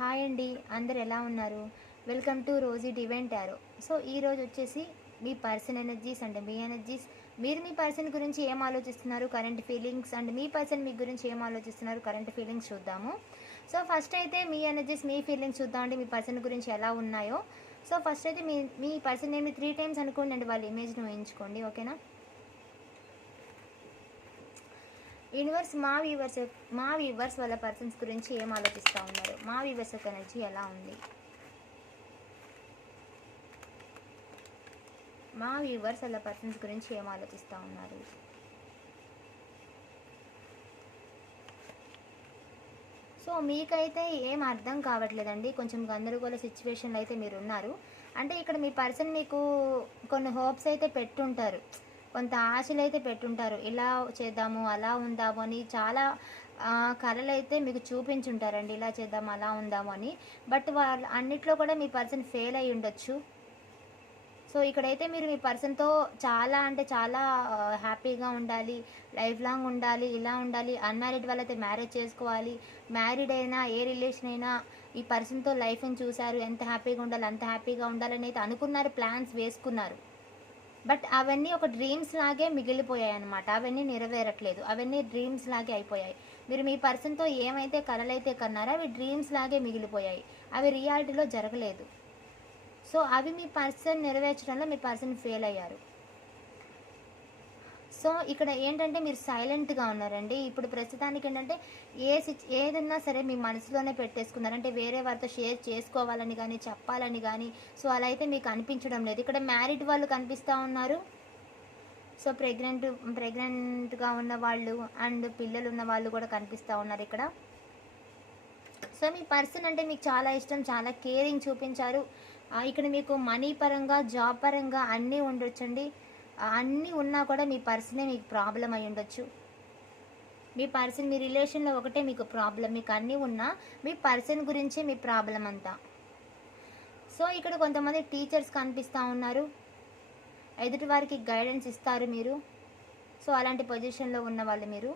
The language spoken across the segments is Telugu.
హాయ్ అండి. అందరు ఎలా ఉన్నారు? వెల్కమ్ టు రోజీ డివెంట్ టారో. సో ఈ రోజు వచ్చేసి మీ పర్సన్ ఎనర్జీస్ అండ్ మీ ఎనర్జీస్. మీరు మీ పర్సన్ గురించి ఏం ఆలోచిస్తున్నారు? కరెంట్ ఫీలింగ్స్ అండ్ మీ పర్సన్ మీ గురించి ఏం ఆలోచిస్తున్నారు? కరెంట్ ఫీలింగ్స్ చూద్దాము. సో ఫస్ట్ అయితే మీ ఎనర్జీస్ మీ ఫీలింగ్స్ చూద్దామండి మీ పర్సన్ గురించి ఎలా ఉన్నాయో. సో ఫస్ట్ అయితే మీ మీ పర్సన్ నేను త్రీ టైమ్స్ అనుకోండి అండి. వాళ్ళ ఇమేజ్ను ఊహించుకోండి. ఓకేనా? యూనివర్స్ మా వ్యూవర్స్ మా వ్యూవర్స్ వాళ్ళ పర్సన్స్ గురించి ఏం ఆలోచిస్తూ ఉన్నారు? మా వ్యూవర్స్ యొక్క ఎనర్జీ ఎలా ఉంది? మా వ్యూవర్స్ వాళ్ళ పర్సన్స్ గురించి ఏం ఆలోచిస్తూ ఉన్నారు? సో మీకైతే ఏం అర్థం కావట్లేదండి. కొంచెం గందరగోళ సిచ్యువేషన్లో అయితే మీరు ఉన్నారు. అంటే ఇక్కడ మీ పర్సన్ మీకు కొన్ని హోప్స్ అయితే పెట్టుంటారు. కొంత ఆశలు అయితే పెట్టుంటారు. ఇలా చేద్దాము అలా ఉందాము అని చాలా కళలు అయితే మీకు చూపించుంటారండి. ఇలా చేద్దాము అలా ఉందాము అని. బట్ వాళ్ళ అన్నిట్లో కూడా మీ పర్సన్ ఫెయిల్ అయి ఉండొచ్చు. సో ఇక్కడైతే మీరు మీ పర్సన్తో చాలా అంటే చాలా హ్యాపీగా ఉండాలి లైఫ్ లాంగ్ ఉండాలి ఇలా ఉండాలి అన్మ్యారీడ్ వాళ్ళైతే మ్యారేజ్ చేసుకోవాలి. మ్యారీడ్ అయినా ఏ రిలేషన్ అయినా ఈ పర్సన్తో లైఫ్ని చూశారు ఎంత హ్యాపీగా ఉండాలి అంత హ్యాపీగా ఉండాలని అయితే అనుకున్నారు ప్లాన్స్ వేసుకున్నారు. బట్ అవన్నీ ఒక డ్రీమ్స్ లాగే మిగిలిపోయాయి అనమాట అవన్నీ నెరవేరట్లేదు. అవన్నీ డ్రీమ్స్ లాగే అయిపోయాయి. మీరు మీ పర్సన్తో ఏమైతే కలలైతే కన్నారో అవి డ్రీమ్స్ లాగే మిగిలిపోయాయి. అవి రియాలిటీలో జరగలేదు. సో అవి మీ పర్సన్ నెరవేర్చడంలో మీ పర్సన్ ఫెయిల్ అయ్యారు. సో ఇక్కడ ఏంటంటే మీరు సైలెంట్గా ఉన్నారండి. ఇప్పుడు ప్రస్తుతానికి ఏంటంటే ఏ సిచ్ ఏదన్నా సరే మీ మనసులోనే పెట్టేసుకున్నారు. అంటే వేరే వారితో షేర్ చేసుకోవాలని కానీ చెప్పాలని కానీ సో అలా అయితే మీకు అనిపించడం లేదు. ఇక్కడ మ్యారీడ్ వాళ్ళు కనిపిస్తూ ఉన్నారు. సో ప్రెగ్నెంట్ ప్రెగ్నెంట్గా ఉన్న వాళ్ళు అండ్ పిల్లలు ఉన్న వాళ్ళు కూడా కనిపిస్తూ ఉన్నారు ఇక్కడ. సో మీ పర్సన్ అంటే మీకు చాలా ఇష్టం చాలా కేరింగ్ చూపించారు. ఇక్కడ మీకు మనీ పరంగా జాబ్ పరంగా అన్నీ ఉండొచ్చండి. అన్నీ ఉన్నా కూడా మీ పర్సనే మీకు ప్రాబ్లం అయి ఉండొచ్చు. మీ పర్సన్ మీ రిలేషన్లో ఒకటే మీకు ప్రాబ్లం. మీకు అన్నీ ఉన్నా మీ పర్సన్ గురించే మీ ప్రాబ్లం అంతా. సో ఇక్కడ కొంతమంది టీచర్స్ కనిపిస్తూ ఉన్నారు. ఎదుటి వారికి గైడెన్స్ ఇస్తారు మీరు. సో అలాంటి పొజిషన్లో ఉన్న వాళ్ళు మీరు.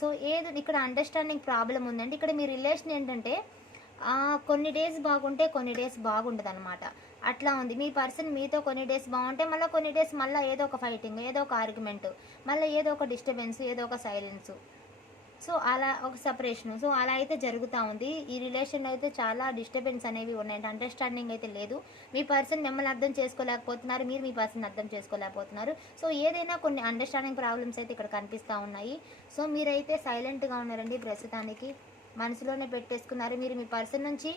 సో ఏదో ఇక్కడ అండర్స్టాండింగ్ ప్రాబ్లం ఉందండి ఇక్కడ మీ రిలేషన్ ఏంటంటే కొన్ని డేస్ బాగుంటే కొన్ని డేస్ బాగుండదు అనమాట అట్లా ఉంది. మీ పర్సన్ మీతో కొన్ని డేస్ బాగుంటే మళ్ళీ కొన్ని డేస్ మళ్ళీ ఏదో ఒక ఫైటింగ్ ఏదో ఒక ఆర్గ్యుమెంట్ మళ్ళీ ఏదో ఒక డిస్టర్బెన్స్ ఏదో ఒక సైలెన్స్ సో అలా ఒక సపరేషన్ సో అలా అయితే జరుగుతూ ఉంది. ఈ రిలేషన్లో అయితే చాలా డిస్టర్బెన్స్ అనేవి ఉన్నాయి. అండర్స్టాండింగ్ అయితే లేదు. మీ పర్సన్ మిమ్మల్ని అర్థం చేసుకోలేకపోతున్నారు. మీరు మీ పర్సన్ అర్థం చేసుకోలేకపోతున్నారు. సో ఏదైనా కొన్ని అండర్స్టాండింగ్ ప్రాబ్లమ్స్ అయితే ఇక్కడ కనిపిస్తూ ఉన్నాయి. సో మీరైతే సైలెంట్గా ఉన్నారండి ప్రస్తుతానికి. మనసులోనే పెట్టేసుకున్నారు. మీరు మీ పర్సన్ నుంచి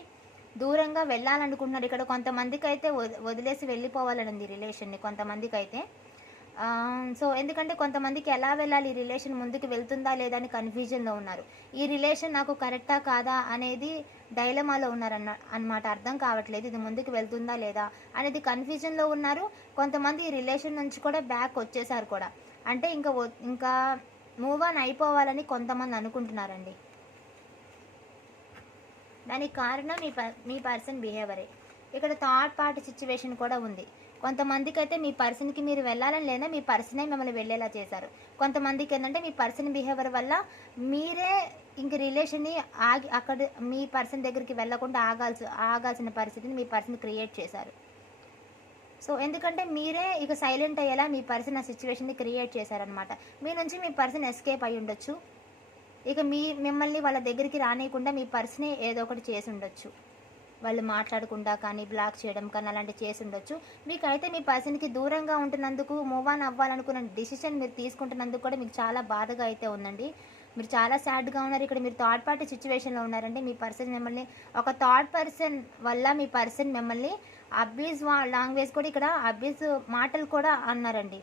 దూరంగా వెళ్ళాలనుకుంటున్నారు. ఇక్కడ కొంతమందికి అయితే వదిలేసి వెళ్ళిపోవాలని ఉంది రిలేషన్ని కొంతమందికి అయితే సో ఎందుకంటే కొంతమందికి ఎలా వెళ్ళాలి? ఈ రిలేషన్ ముందుకు వెళ్తుందా లేదా అని కన్ఫ్యూజన్లో ఉన్నారు. ఈ రిలేషన్ నాకు కరెక్టా కాదా అనేది డైలమాలో ఉన్నారన్న అన్నమాట. అర్థం కావట్లేదు. ఇది ముందుకు వెళ్తుందా లేదా అనేది కన్ఫ్యూజన్లో ఉన్నారు. కొంతమంది ఈ రిలేషన్ నుంచి కూడా బ్యాక్ వచ్చేసారు కూడా. అంటే ఇంకా ఇంకా మూవ్ ఆన్ అయిపోవాలని కొంతమంది అనుకుంటున్నారండి. దానికి కారణం మీ మీ పర్సన్ బిహేవరే ఇక్కడ థర్డ్ పార్టీ సిచ్యువేషన్ కూడా ఉంది. కొంతమందికి అయితే మీ పర్సన్కి మీరు వెళ్ళాలని లేదా మీ పర్సనే మిమ్మల్ని వెళ్ళేలా చేశారు. కొంతమందికి ఏంటంటే మీ పర్సన్ బిహేవియర్ వల్ల మీరే ఇంక రిలేషన్ని ఆగి అక్కడ మీ పర్సన్ దగ్గరికి వెళ్ళకుండా ఆగాల్సి ఆగాల్సిన పరిస్థితిని మీ పర్సన్ క్రియేట్ చేశారు. సో ఎందుకంటే మీరే ఇక సైలెంట్ అయ్యేలా మీ పర్సన్ ఆ సిచ్యువేషన్ని క్రియేట్ చేశారనమాట మీ నుంచి మీ పర్సన్ ఎస్కేప్ అయి ఉండొచ్చు ఇక మీ మిమ్మల్ని వాళ్ళ దగ్గరికి రానియకుండా మీ పర్సనే ఏదో ఒకటి చేసి ఉండొచ్చు. వాళ్ళు మాట్లాడకుండా కానీ బ్లాక్ చేయడం కానీ అలాంటివి చేసి ఉండొచ్చు. మీకు అయితే మీ పర్సన్కి దూరంగా ఉంటున్నందుకు మూవ్ ఆన్ అవ్వాలనుకున్న డిసిషన్ మీరు తీసుకుంటున్నందుకు కూడా మీకు చాలా బాధగా అయితే ఉందండి. మీరు చాలా సాడ్గా ఉన్నారు. ఇక్కడ మీరు థర్డ్ పార్టీ సిచ్యువేషన్లో ఉన్నారండి. మీ పర్సన్ మిమ్మల్ని ఒక థర్డ్ పర్సన్ వల్ల మీ పర్సన్ మిమ్మల్ని అబ్యూజ్ లాంగ్వేజ్ కూడా ఇక్కడ అబ్యూజ్ మాటలు కూడా అన్నారండి.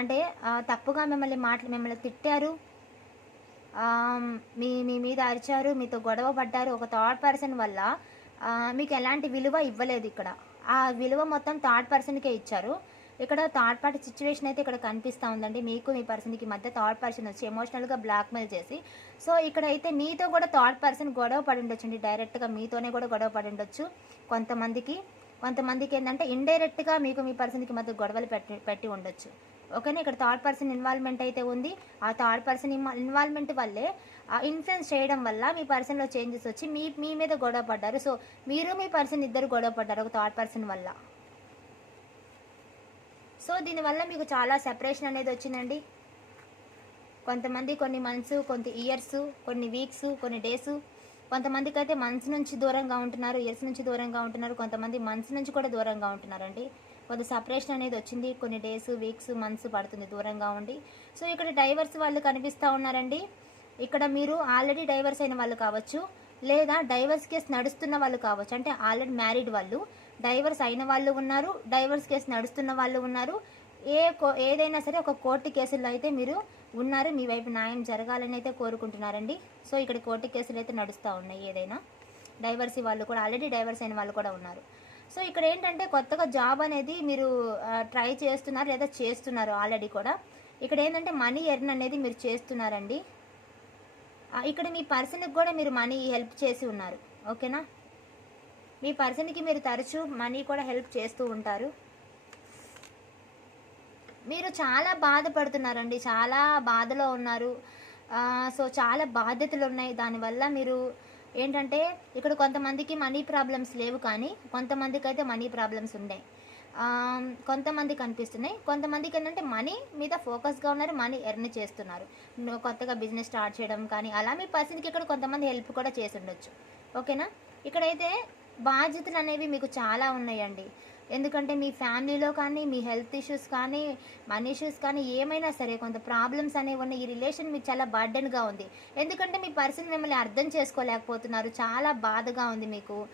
అంటే తప్పుగా మిమ్మల్ని మాటలు మిమ్మల్ని తిట్టారు. మీ మీ మీద అరిచారు మీతో గొడవ పడ్డారు ఒక థర్డ్ పర్సన్ వల్ల మీకు ఎలాంటి విలువ ఇవ్వలేదు ఇక్కడ. ఆ విలువ మొత్తం థర్డ్ పర్సన్కే ఇచ్చారు. ఇక్కడ థర్డ్ పార్టీ సిచ్యువేషన్ అయితే ఇక్కడ కనిపిస్తూ ఉందండి. మీకు మీ పర్సన్కి మధ్య థర్డ్ పర్సన్ వచ్చి ఎమోషనల్గా బ్లాక్మెయిల్ చేసి సో ఇక్కడ అయితే మీతో కూడా థర్డ్ పర్సన్ గొడవ పడి ఉండొచ్చు అండి డైరెక్ట్గా మీతోనే కూడా గొడవ పడి ఉండొచ్చు కొంతమందికి. కొంతమందికి ఏంటంటే ఇండైరెక్ట్గా మీకు మీ పర్సన్కి మధ్య గొడవలు పెట్టి పెట్టి ఉండొచ్చు. ఓకేనా ఇక్కడ థర్డ్ పర్సన్ ఇన్వాల్వ్మెంట్ అయితే ఉంది. ఆ థర్డ్ పర్సన్ ఇన్వాల్వ్మెంట్ వల్లే ఇన్ఫ్లుయెన్స్ చేయడం వల్ల మీ పర్సన్లో చేంజెస్ వచ్చి మీ మీ మీద గొడవ పడ్డారు. సో మీరు మీ పర్సన్ ఇద్దరు గొడవ పడ్డారు ఒక థర్డ్ పర్సన్ వల్ల. సో దీనివల్ల మీకు చాలా సెపరేషన్ అనేది వచ్చిందండి. కొంతమంది కొన్ని మంత్స్ కొంత ఇయర్స్ కొన్ని వీక్స్ కొన్ని డేస్ కొంతమందికి అయితే మంత్స్ నుంచి దూరంగా ఉంటున్నారు ఇయర్స్ నుంచి దూరంగా ఉంటున్నారు కొంతమంది మంత్స్ నుంచి కూడా దూరంగా ఉంటున్నారండి. కొంత సపరేషన్ అనేది వచ్చింది. కొన్ని డేస్ వీక్స్ మంత్స్ పడుతుంది దూరంగా ఉండి. సో ఇక్కడ డైవర్స్ వాళ్ళు కనిపిస్తూ ఉన్నారండి. ఇక్కడ మీరు ఆల్రెడీ డైవర్స్ అయిన వాళ్ళు కావచ్చు లేదా డైవర్స్ కేసు నడుస్తున్న వాళ్ళు కావచ్చు అంటే ఆల్రెడీ మ్యారీడ్ వాళ్ళు డైవర్స్ అయిన వాళ్ళు ఉన్నారు డైవర్స్ కేసు నడుస్తున్న వాళ్ళు ఉన్నారు. ఏ కో ఏదైనా సరే ఒక కోర్టు కేసుల్లో అయితే మీరు ఉన్నారు. మీ వైపు న్యాయం జరగాలని అయితే కోరుకుంటున్నారండి. సో ఇక్కడ కోర్టు కేసులు అయితే నడుస్తూ ఉన్నాయి ఏదైనా. డైవర్స్ వాళ్ళు కూడా ఆల్రెడీ డైవర్స్ అయిన వాళ్ళు కూడా ఉన్నారు. సో ఇక్కడ ఏంటంటే కొత్తగా జాబ్ అనేది మీరు ట్రై చేస్తున్నారు లేదా చేస్తున్నారు ఆల్రెడీ కూడా. ఇక్కడ ఏంటంటే మనీ ఎర్న్ అనేది మీరు చేస్తున్నారండి. ఇక్కడ మీ పర్సన్కి కూడా మీరు మనీ హెల్ప్ చేసి ఉన్నారు. ఓకేనా? మీ పర్సన్కి మీరు తరచూ మనీ కూడా హెల్ప్ చేస్తూ ఉంటారు. మీరు చాలా బాధపడుతున్నారండి. చాలా బాధలో ఉన్నారు. సో చాలా బాధ్యతలు ఉన్నాయి. దానివల్ల మీరు ఏంటంటే ఇక్కడ కొంతమందికి మనీ ప్రాబ్లమ్స్ లేవు కానీ కొంతమందికి అయితే మనీ ప్రాబ్లమ్స్ ఉన్నాయి కొంతమందికి కనిపిస్తున్నాయి కొంతమందికి ఏంటంటే మనీ మీద ఫోకస్గా ఉన్నారు మనీ ఎర్న్ చేస్తున్నారు. కొత్తగా బిజినెస్ స్టార్ట్ చేయడం కానీ అలా మీ పర్సన్కి ఇక్కడ కొంతమంది హెల్ప్ కూడా చేసి ఉండొచ్చు. ఓకేనా ఇక్కడైతే బాధ్యతలు అనేవి మీకు చాలా ఉన్నాయండి. ఎందుకంటే మీ ఫ్యామిలీలో కానీ మీ హెల్త్ ఇష్యూస్ కానీ మనీ ఇష్యూస్ కానీ ఏమైనా సరే కొంత ప్రాబ్లమ్స్ అనేవి ఉన్నాయి. ఈ రిలేషన్ మీకు చాలా బర్డెన్గా ఉంది. ఎందుకంటే మీ పర్సన్ మిమ్మల్ని అర్థం చేసుకోలేకపోతున్నారు. చాలా బాధగా ఉంది మీకు.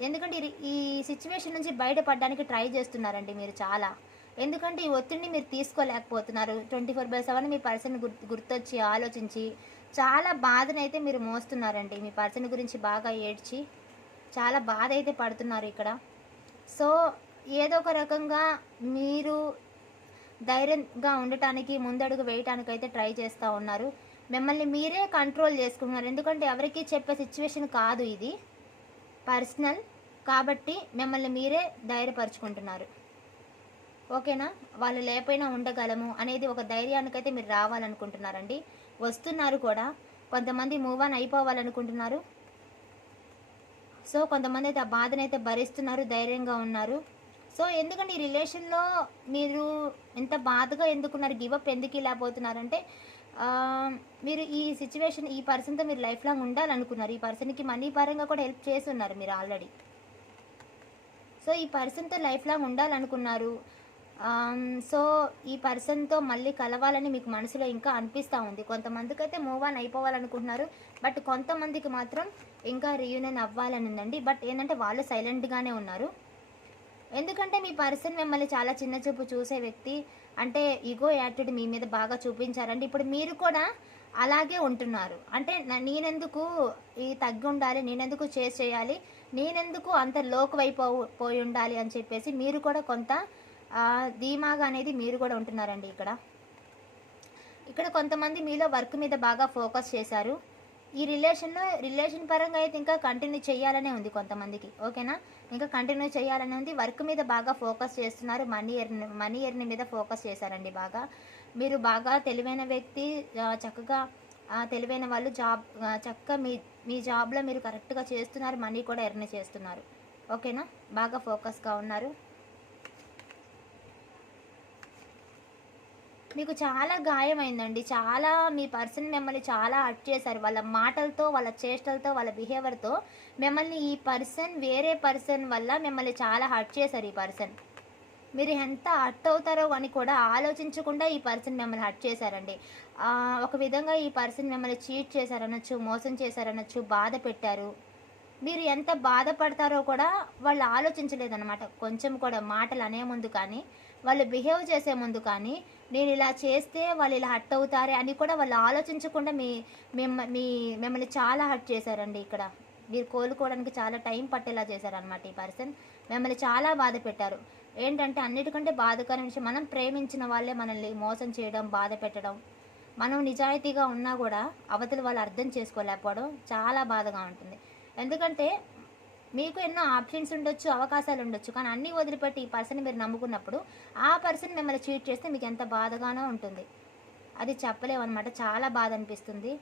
ఎందుకంటే ఈ- ఈ సిచ్యువేషన్ నుంచి బయటపడడానికి ట్రై చేస్తున్నారండి మీరు చాలా. ఎందుకంటే ఈ ఒత్తిడిని మీరు తీసుకోలేకపోతున్నారు. ట్వంటీ ఫోర్ బై సెవెన్ మీ పర్సన్ గుర్తు గుర్తొచ్చి ఆలోచించి చాలా బాధనైతే మీరు మోస్తున్నారండి. మీ పర్సన్ గురించి బాగా ఏడ్చి చాలా బాధ అయితే పడుతున్నారు ఇక్కడ. సో ఏదో ఒక రకంగా మీరు ధైర్యంగా ఉండటానికి ముందడుగు వేయటానికి అయితే ట్రై చేస్తూ ఉన్నారు. మిమ్మల్ని మీరే కంట్రోల్ చేసుకున్నారు ఎందుకంటే ఎవరికీ చెప్పే సిచ్యువేషన్ కాదు ఇది. పర్సనల్. కాబట్టి మిమ్మల్ని మీరే ధైర్యపరుచుకుంటున్నారు. ఓకేనా? వాళ్ళు లేకపోయినా ఉండగలము అనేది ఒక ధైర్యానికైతే మీరు రావాలనుకుంటున్నారండి. వస్తున్నారు కూడా. కొంతమంది మూవ్ ఆన్ అయిపోవాలనుకుంటున్నారు. సో కొంతమంది అయితే ఆ బాధను అయితే భరిస్తున్నారు ధైర్యంగా ఉన్నారు. సో ఎందుకంటే ఈ రిలేషన్లో మీరు ఎంత బాధగా ఎందుకున్నారు గివప్ ఎందుకు ఇలా పోతున్నారంటే మీరు ఈ సిచ్యువేషన్ ఈ పర్సన్తో మీరు లైఫ్ లాంగ్ ఉండాలనుకున్నారు. ఈ పర్సన్కి మనీ పరంగా కూడా హెల్ప్ చేసి ఉన్నారు మీరు ఆల్రెడీ. సో ఈ పర్సన్తో లైఫ్ లాంగ్ ఉండాలనుకున్నారు. సో ఈ పర్సన్తో మళ్ళీ కలవాలని మీకు మనసులో ఇంకా అనిపిస్తూ ఉంది. కొంతమందికి అయితే మూవ్ ఆన్ అయిపోవాలనుకుంటున్నారు. బట్ కొంతమందికి మాత్రం ఇంకా రీయూనియన్ అవ్వాలని ఉందండి బట్ ఏంటంటే వాళ్ళు సైలెంట్గానే ఉన్నారు. ఎందుకంటే మీ పర్సన్ మిమ్మల్ని చాలా చిన్న చూపు చూసే వ్యక్తి. అంటే ఈగో యాటిట్యూడ్ మీ మీద బాగా చూపించారండి. ఇప్పుడు మీరు కూడా అలాగే ఉంటున్నారు. అంటే నేనెందుకు ఈ తగ్గి ఉండాలి? నేనెందుకు చేసి చేయాలి? నేనెందుకు అంత లోకువైపో పోయి ఉండాలి అని చెప్పేసి మీరు కూడా కొంత ధీమాగా అనేది మీరు కూడా ఉంటున్నారండి ఇక్కడ. ఇక్కడ కొంతమంది మీలో వర్క్ మీద బాగా ఫోకస్ చేశారు. ఈ రిలేషన్ రిలేషన్ పరంగా అయితే ఇంకా కంటిన్యూ చేయాలనే ఉంది కొంతమందికి ఓకేనా ఇంకా కంటిన్యూ చేయాలనే ఉంది. వర్క్ మీద బాగా ఫోకస్ చేస్తున్నారు. మనీ ఎర్న్ మనీ ఎర్న్ మీద ఫోకస్ చేశారండి బాగా. మీరు బాగా తెలివైన వ్యక్తి చక్కగా తెలివైన వాళ్ళు జాబ్ చక్కగా మీ మీ జాబ్లో మీరు కరెక్ట్గా చేస్తున్నారు. మనీ కూడా ఎర్న్ చేస్తున్నారు. ఓకేనా బాగా ఫోకస్గా ఉన్నారు. మీకు చాలా గాయమైందండి. చాలా మీ పర్సన్ మిమ్మల్ని చాలా హర్ట్ చేశారు. వాళ్ళ మాటలతో వాళ్ళ చేష్టలతో వాళ్ళ బిహేవియర్తో మిమ్మల్ని ఈ పర్సన్ వేరే పర్సన్ వల్ల మిమ్మల్ని చాలా హర్ట్ చేశారు ఈ పర్సన్. మీరు ఎంత హర్ట్ అవుతారో అని కూడా ఆలోచించకుండా ఈ పర్సన్ మిమ్మల్ని హర్ట్ చేశారండి. ఒక విధంగా ఈ పర్సన్ మిమ్మల్ని చీట్ చేశారనొచ్చు మోసం చేశారనొచ్చు బాధ పెట్టారు. మీరు ఎంత బాధపడతారో కూడా వాళ్ళు ఆలోచించలేదన్నమాట. కొంచెం కూడా మాటలు అనే ముందు కానీ వాళ్ళు బిహేవ్ చేసే ముందు కానీ నేను ఇలా చేస్తే వాళ్ళు ఇలా హట్ అవుతారే అని కూడా వాళ్ళు ఆలోచించకుండా మీ మిమ్మ మీ మిమ్మల్ని చాలా హట్ చేశారండి ఇక్కడ. మీరు కోలుకోవడానికి చాలా టైం పట్టేలా చేశారనమాట ఈ పర్సన్. మిమ్మల్ని చాలా బాధ పెట్టారు. ఏంటంటే అన్నిటికంటే బాధకరమైన విషయం మనం ప్రేమించిన వాళ్ళే మనల్ని మోసం చేయడం బాధ పెట్టడం. మనం నిజాయితీగా ఉన్నా కూడా అవతల వాళ్ళు అర్థం చేసుకోలేకపోవడం చాలా బాధగా ఉంటుంది. ఎందుకంటే మీకు ఎన్నో ఆప్షన్స్ ఉండొచ్చు అవకాశాలు ఉండొచ్చు కానీ అన్నీ వదిలిపెట్టి ఈ పర్సన్ మీరు నమ్ముకున్నప్పుడు ఆ పర్సన్ మిమ్మల్ని చీట్ చేస్తే మీకు ఎంత బాధగానో ఉంటుంది. అది చెప్పలేమన్నమాట. చాలా బాధ అనిపిస్తుంది.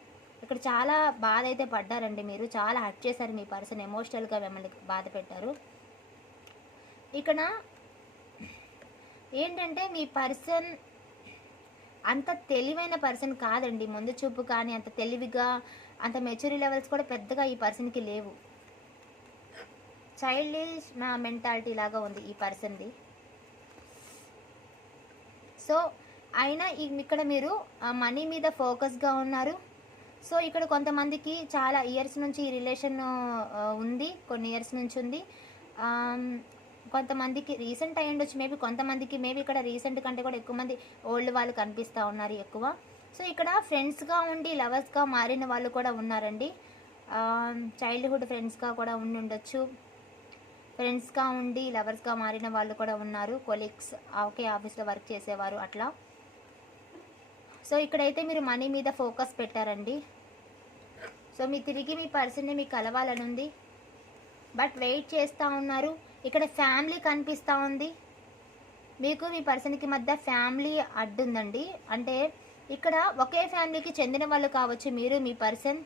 ఇక్కడ చాలా బాధ అయితే పడ్డారండి మీరు. చాలా హర్ట్ చేశారు మీ పర్సన్. ఎమోషనల్గా మిమ్మల్ని బాధ పెట్టారు. ఇక్కడ ఏంటంటే మీ పర్సన్ అంత తెలివైన పర్సన్ కాదండి. ముందు చూపు కానీ అంత తెలివిగా అంత మెచ్యూరి లెవెల్స్ కూడా పెద్దగా ఈ పర్సన్కి లేవు. చైల్డ్ నా మెంటాలిటీ లాగా ఉంది ఈ పర్సన్ది. సో అయినా ఇక్కడ మీరు మనీ మీద ఫోకస్గా ఉన్నారు. సో ఇక్కడ కొంతమందికి చాలా ఇయర్స్ నుంచి ఈ రిలేషన్ ఉంది కొన్ని ఇయర్స్ నుంచి ఉంది. కొంతమందికి రీసెంట్ అయ్యి ఉండొచ్చు మేబీ కొంతమందికి మేబీ ఇక్కడ రీసెంట్ కంటే కూడా ఎక్కువ మంది ఓల్డ్ వాళ్ళు కనిపిస్తూ ఉన్నారు ఎక్కువ. సో ఇక్కడ ఫ్రెండ్స్గా ఉండి లవర్స్గా మారిన వాళ్ళు కూడా ఉన్నారండి. చైల్డ్హుడ్ ఫ్రెండ్స్గా కూడా ఉండి ఉండొచ్చు. ఫ్రెండ్స్గా ఉండి లవర్స్గా మారిన వాళ్ళు కూడా ఉన్నారు. కొలీగ్స్ ఒకే ఆఫీస్లో వర్క్ చేసేవారు అట్లా. సో ఇక్కడైతే మీరు మనీ మీద ఫోకస్ పెట్టారండి. సో మీ తిరిగి మీ పర్సన్ని మీకు కలవాలని ఉంది. బట్ వెయిట్ చేస్తూ ఉన్నారు. ఇక్కడ ఫ్యామిలీ కనిపిస్తూ ఉంది. మీకు మీ పర్సన్కి మధ్య ఫ్యామిలీ అడ్డుందండి అంటే ఇక్కడ ఒకే ఫ్యామిలీకి చెందిన వాళ్ళు కావచ్చు మీరు మీ పర్సన్.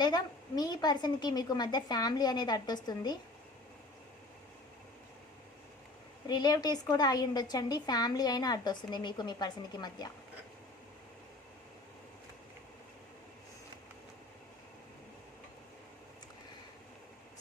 లేదా మీ పర్సన్కి మీకు మధ్య ఫ్యామిలీ అనేది అడ్డొస్తుంది. రిలేటివ్స్ కూడా అయి ఉండొచ్చండి. ఫ్యామిలీ అయినా అడ్డొస్తుంది మీకు మీ పర్సన్కి మధ్య.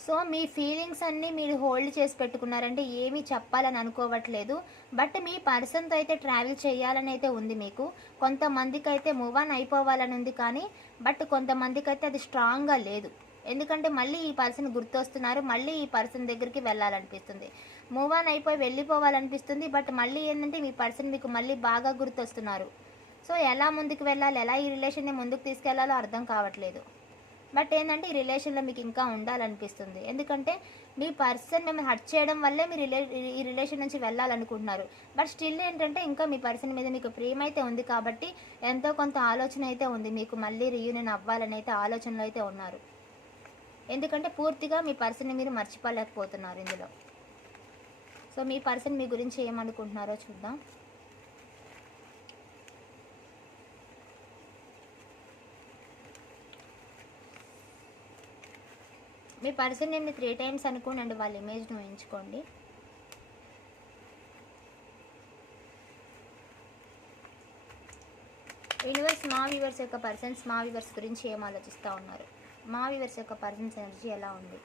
సో మీ ఫీలింగ్స్ అన్నీ మీరు హోల్డ్ చేసి పెట్టుకున్నారంటే ఏమీ చెప్పాలని అనుకోవట్లేదు. బట్ మీ పర్సన్తో అయితే ట్రావెల్ చేయాలని అయితే ఉంది మీకు. కొంతమందికి అయితే మూవ్ ఆన్ అయిపోవాలని ఉంది కానీ బట్ కొంతమందికి అయితే అది స్ట్రాంగ్గా లేదు. ఎందుకంటే మళ్ళీ ఈ పర్సన్ గుర్తొస్తున్నారు మళ్ళీ ఈ పర్సన్ దగ్గరికి వెళ్ళాలనిపిస్తుంది. మూవ్ ఆన్ అయిపోయి వెళ్ళిపోవాలనిపిస్తుంది బట్ మళ్ళీ ఏంటంటే మీ పర్సన్ మీకు మళ్ళీ బాగా గుర్తొస్తున్నారు. సో ఎలా ముందుకు వెళ్ళాలి ఎలా ఈ రిలేషన్ని ముందుకు తీసుకెళ్ళాలో అర్థం కావట్లేదు. బట్ ఏంటంటే ఈ రిలేషన్లో మీకు ఇంకా ఉండాలనిపిస్తుంది. ఎందుకంటే మీ పర్సన్ మిమ్మల్ని హర్ట్ చేయడం వల్లే మీరు రిలే ఈ రిలేషన్ నుంచి వెళ్ళాలనుకుంటున్నారు. బట్ స్టిల్ ఏంటంటే ఇంకా మీ పర్సన్ మీద మీకు ప్రేమ అయితే ఉంది కాబట్టి ఎంతో కొంత ఆలోచన అయితే ఉంది. మీకు మళ్ళీ రీయూనియన్ అవ్వాలని అయితే ఆలోచనలో అయితే ఉన్నారు. ఎందుకంటే పూర్తిగా మీ పర్సన్ని మీరు మర్చిపోలేకపోతున్నారు ఇందులో. సో మీ పర్సన్ మీ గురించి ఏమనుకుంటున్నారో చూద్దాం. మీ పర్సన్ నేను త్రీ టైమ్స్ అనుకోండి వాళ్ళ ఇమేజ్ను ఎంచుకోండి యూనివర్స్ మా వ్యూవర్స్ యొక్క పర్సన్స్ మా వ్యూవర్స్ గురించి ఏం ఆలోచిస్తూ ఉన్నారు? మా వ్యూవర్స్ యొక్క పర్సన్స్ ఎనర్జీ ఎలా ఉంది?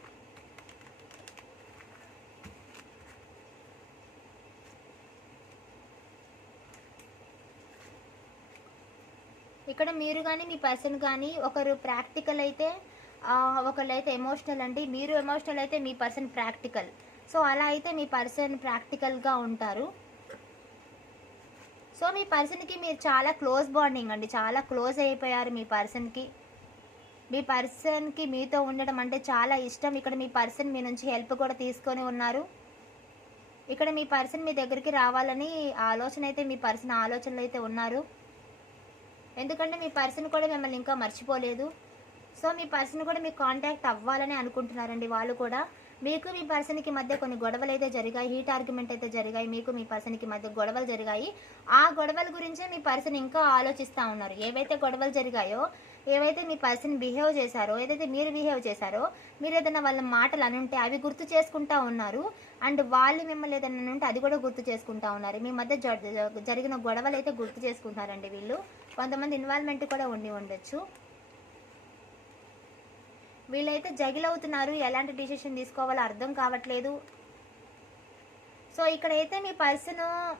ఇక్కడ మీరు కానీ మీ పర్సన్ కానీ ఒకరు ప్రాక్టికల్ అయితే ఆ, ఒకళ్ళు అయితే ఎమోషనల్ అండి. మీరు ఎమోషనల్ అయితే మీ పర్సన్ ప్రాక్టికల్. సో అలా అయితే మీ పర్సన్ ప్రాక్టికల్గా ఉంటారు. సో మీ పర్సన్కి మీరు చాలా క్లోజ్ బాండింగ్ అండి. చాలా క్లోజ్ అయిపోయారు మీ పర్సన్కి మీ పర్సన్కి మీతో ఉండడం అంటే చాలా ఇష్టం. ఇక్కడ మీ పర్సన్ మీ నుంచి హెల్ప్ కూడా తీసుకొని ఉన్నారు. ఇక్కడ మీ పర్సన్ మీ దగ్గరికి రావాలని ఆలోచన అయితే మీ పర్సన్ ఆలోచనలు అయితే ఉన్నారు. ఎందుకంటే మీ పర్సన్ కూడా మిమ్మల్ని ఇంకా మర్చిపోలేదు. సో మీ పర్సన్ కూడా మీకు కాంటాక్ట్ అవ్వాలని అనుకుంటున్నారండి వాళ్ళు కూడా. మీకు మీ పర్సన్కి మధ్య కొన్ని గొడవలు అయితే జరిగాయి హీట్ ఆర్గ్యుమెంట్ అయితే జరిగాయి మీకు మీ పర్సన్కి మధ్య గొడవలు జరిగాయి. ఆ గొడవల గురించే మీ పర్సన్ ఇంకా ఆలోచిస్తూ ఉన్నారు. ఏవైతే గొడవలు జరిగాయో ఏవైతే మీ పర్సన్ బిహేవ్ చేశారో ఏదైతే మీరు బిహేవ్ చేశారో మీరు ఏదైనా వాళ్ళ మాటలు అని ఉంటే అవి గుర్తు చేసుకుంటా ఉన్నారు. అండ్ వాళ్ళు మిమ్మల్ని ఏదైనా ఉంటే అది కూడా గుర్తు చేసుకుంటా ఉన్నారు. మీ మధ్య జ- జరిగిన గొడవలు అయితే గుర్తు చేసుకుంటున్నారండి వీళ్ళు. కొంతమంది ఇన్వాల్వ్మెంట్ కూడా ఉండి ఉండొచ్చు. వీళ్ళైతే జగిలవుతున్నారు ఎలాంటి డిసిషన్ తీసుకోవాలో అర్థం కావట్లేదు. సో ఇక్కడైతే మీ పర్సన్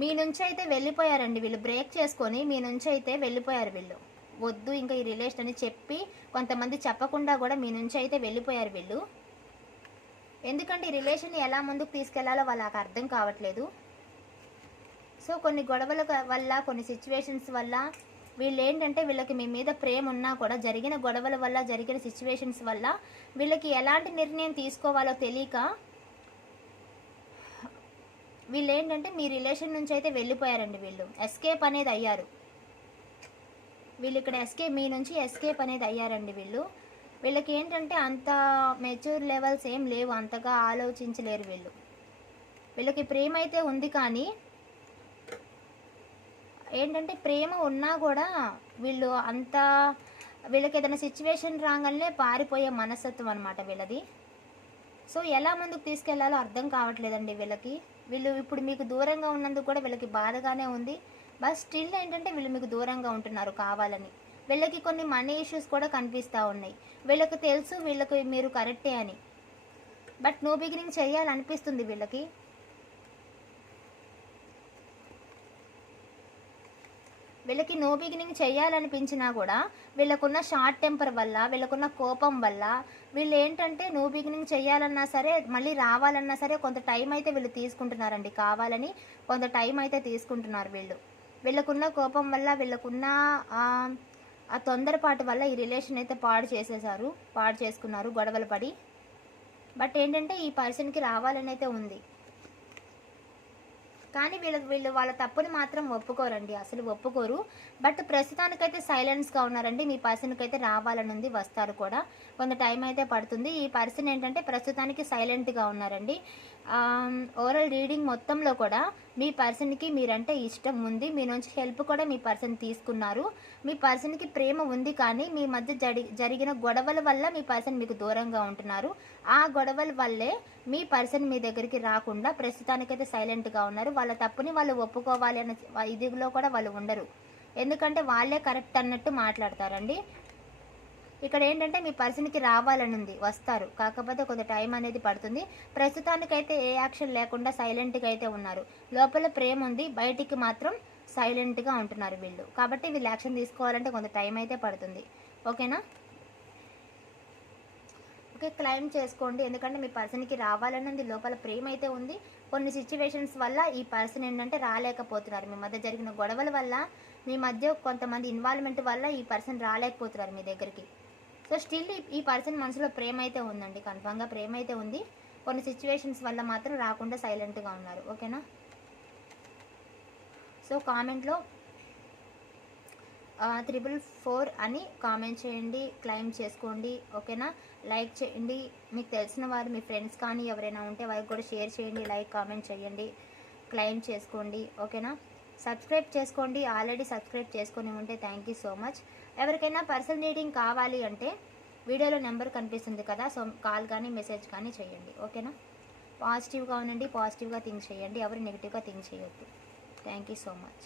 మీ నుంచి అయితే వెళ్ళిపోయారండి వీళ్ళు. బ్రేక్ చేసుకొని మీ నుంచి అయితే వెళ్ళిపోయారు వీళ్ళు. వద్దు ఇంకా ఈ రిలేషన్ అని చెప్పి కొంతమంది చెప్పకుండా కూడా మీ నుంచి అయితే వెళ్ళిపోయారు వీళ్ళు. ఎందుకంటే ఈ రిలేషన్ ఎలా ముందుకు తీసుకెళ్ళాలో వాళ్ళకి అర్థం కావట్లేదు. సో కొన్ని గొడవల వల్ల కొన్ని సిచ్యువేషన్స్ వల్ల వీళ్ళు ఏంటంటే వీళ్ళకి మీ మీద ప్రేమ ఉన్నా కూడా జరిగిన గొడవల వల్ల జరిగిన సిచ్యువేషన్స్ వల్ల వీళ్ళకి ఎలాంటి నిర్ణయం తీసుకోవాలో తెలియక వీళ్ళు ఏంటంటే మీ రిలేషన్ నుంచి అయితే వెళ్ళిపోయారండి వీళ్ళు. ఎస్కేప్ అనేది అయ్యారు. వీళ్ళు ఇక్కడ ఎస్కేప్ మీ నుంచి ఎస్కేప్ అనేది అయ్యారండి వీళ్ళు. వీళ్ళకి ఏంటంటే అంత మెచ్యూర్ లెవెల్స్ ఏం లేవు అంతగా ఆలోచించలేరు వీళ్ళు. వీళ్ళకి ప్రేమ అయితే ఉంది కానీ ఏంటంటే ప్రేమ ఉన్నా కూడా వీళ్ళు అంత వీళ్ళకి ఏదైనా సిచ్యువేషన్ రాగానే పారిపోయే మనస్తత్వం అనమాట వీళ్ళది. సో ఎలా ముందుకు తీసుకెళ్ళాలో అర్థం కావట్లేదండి వీళ్ళకి. వీళ్ళు ఇప్పుడు మీకు దూరంగా ఉన్నందుకు కూడా వీళ్ళకి బాధగానే ఉంది. బట్ స్టిల్ ఏంటంటే వీళ్ళు మీకు దూరంగా ఉంటున్నారు కావాలని. వీళ్ళకి కొన్ని మనీ ఇష్యూస్ కూడా కనిపిస్తూ ఉన్నాయి. వీళ్ళకి తెలుసు వీళ్ళకి మీరు కరెక్టే అని. బట్ నో బిగినింగ్ చేయాలనిపిస్తుంది వీళ్ళకి. వీళ్ళకి నో బిగినింగ్ చేయాలనిపించినా కూడా వీళ్ళకున్న షార్ట్ టెంపర్ వల్ల వీళ్ళకున్న కోపం వల్ల వీళ్ళు ఏంటంటే నో బిగినింగ్ చేయాలన్నా సరే మళ్ళీ రావాలన్నా సరే కొంత టైం అయితే వీళ్ళు తీసుకుంటున్నారండి. కావాలని కొంత టైం అయితే తీసుకుంటున్నారు వీళ్ళు. వీళ్ళకున్న కోపం వల్ల వీళ్ళకున్న ఆ, తొందరపాటు వల్ల ఈ రిలేషన్ అయితే పాడు చేసేసారు పాడు చేసుకున్నారు గొడవలు పడి. బట్ ఏంటంటే ఈ పర్సన్కి రావాలని అయితే ఉంది. కానీ వీళ్ళు వీళ్ళు వాళ్ళ తప్పుని మాత్రం ఒప్పుకోరండి. అసలు ఒప్పుకోరు. బట్ ప్రస్తుతానికైతే సైలెన్స్గా ఉన్నారండి. మీ పర్సన్కి అయితే రావాలని ఉంది వస్తారు కూడా. కొంత టైం అయితే పడుతుంది. ఈ పర్సన్ ఏంటంటే ప్రస్తుతానికి సైలెంట్గా ఉన్నారండి. ఓవరాల్ రీడింగ్ మొత్తంలో కూడా మీ పర్సన్కి మీరంటే ఇష్టం ఉంది. మీ నుంచి హెల్ప్ కూడా మీ పర్సన్ తీసుకున్నారు. మీ పర్సన్కి ప్రేమ ఉంది కానీ మీ మధ్య జరి జరిగిన గొడవల వల్ల మీ పర్సన్ మీకు దూరంగా ఉంటున్నారు. ఆ గొడవల వల్లే మీ పర్సన్ మీ దగ్గరికి రాకుండా ప్రస్తుతానికైతే సైలెంట్గా ఉన్నారు. వాళ్ళ తప్పుని వాళ్ళు ఒప్పుకోవాలి అన్న ఇదిలో కూడా వాళ్ళు ఉండరు. ఎందుకంటే వాళ్ళే కరెక్ట్ అన్నట్టు మాట్లాడతారండి. ఇక్కడ ఏంటంటే మీ పర్సన్కి రావాలని ఉంది వస్తారు. కాకపోతే కొంత టైం అనేది పడుతుంది. ప్రస్తుతానికైతే ఏ యాక్షన్ లేకుండా సైలెంట్గా అయితే ఉన్నారు. లోపల ప్రేమ ఉంది బయటికి మాత్రం సైలెంట్గా ఉంటున్నారు వీళ్ళు. కాబట్టి వీళ్ళు యాక్షన్ తీసుకోవాలంటే కొంత టైం అయితే పడుతుంది. ఓకేనా? ఓకే క్లైమ్ చేసుకోండి. ఎందుకంటే మీ పర్సన్కి రావాలని ఉంది లోపల ప్రేమ అయితే ఉంది. కొన్ని సిచ్యువేషన్స్ వల్ల ఈ పర్సన్ ఏంటంటే రాలేకపోతున్నారు. మీ మధ్య జరిగిన గొడవల వల్ల మీ మధ్య కొంతమంది ఇన్వాల్వ్మెంట్ వల్ల ఈ పర్సన్ రాలేకపోతున్నారు మీ దగ్గరికి. సో స్టిల్ ఈ పర్సన్ మనసులో ప్రేమ అయితే ఉందండి. కన్ఫామ్గా ప్రేమ అయితే ఉంది. కొన్ని సిచ్యువేషన్స్ వల్ల మాత్రం రాకుండా సైలెంట్గా ఉన్నారు. ఓకేనా సో కామెంట్లో త్రిబుల్ ఫోర్ అని కామెంట్ చేయండి క్లైమ్ చేసుకోండి. ఓకేనా లైక్ చేయండి. మీకు తెలిసిన వారు మీ ఫ్రెండ్స్ కానీ ఎవరైనా ఉంటే వారికి కూడా షేర్ చేయండి లైక్ కామెంట్ చేయండి క్లైమ్ చేసుకోండి. ఓకేనా సబ్స్క్రైబ్ చేసుకోండి. ఆల్రెడీ సబ్స్క్రైబ్ చేసుకుని ఉంటే థ్యాంక్ యూ సో మచ్. ఎవరికైనా పర్సనల్ రీడింగ్ కావాలి అంటే వీడియోలో నెంబర్ కనిపిస్తుంది కదా సో కాల్ కానీ మెసేజ్ కానీ చేయండి. ఓకేనా? పాజిటివ్గా ఉండండి పాజిటివ్గా థింక్ చేయండి. ఎవరు నెగిటివ్గా థింక్ చేయొద్దు. Thank you so much.